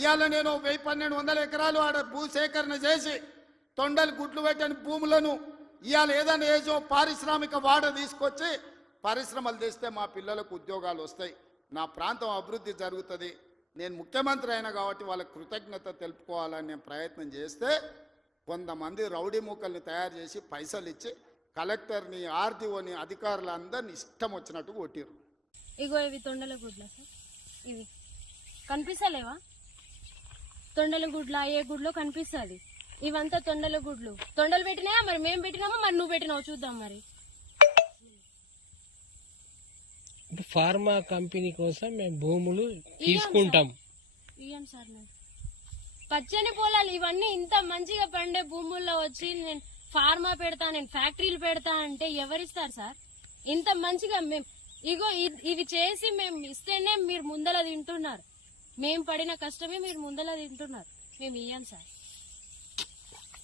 ఇవాళ నేను 1000-1200 ఎకరాలు ఆడ భూసేకరణ చేసి తొండలు గుడ్లు పెట్టని భూములను ఇవాళ ఏదైనా ఏజో పారిశ్రామిక వాడ తీసుకొచ్చి పరిశ్రమలు తెస్తే మా పిల్లలకు ఉద్యోగాలు వస్తాయి, నా ప్రాంతం అభివృద్ధి జరుగుతుంది. నేను ముఖ్యమంత్రి అయినా కాబట్టి వాళ్ళకి కృతజ్ఞత తెలుపుకోవాలని నేను ప్రయత్నం చేస్తే కొంతమంది రౌడీ మూకల్ని తయారు చేసి పైసలు ఇచ్చి కలెక్టర్ని, ఆర్డీఓని, అధికారులందరినీ ఇష్టం వచ్చినట్టు కొట్టిరు. ఇగో ఇవి తొండల గుడ్ల సార్, ఇవి కనిపిస్తలేవా? తొండల గుడ్ల ఏ గుడ్లో కనిపిస్తుంది? ఇవంతా తొండల గుడ్లు. తొండలు పెట్టినాయా మరి? మేము పెట్టినామా మరి నువ్వు పెట్టినావు? చూద్దాం మరి. ఫార్మా కంపెనీ కోసం మేము భూములు తీసుకుంటాం. ఇవ్వండి సార్. పచ్చని పొలాలు ఇవన్నీ ఇంత మంచిగా పండే భూముల్లో వచ్చి నేను ఫార్మా పెడతా, నేను ఫ్యాక్టరీలు పెడతా అంటే ఎవరిస్తారు సార్? ఇంత మంచిగా మేము ఇగో ఇది చేసి మేము ఇస్తేనే మీరు ముందల తింటున్నారు. మేము పడిన కష్టమే మీరు ముందల తింటున్నారు. మేము ఇయ్యం సార్.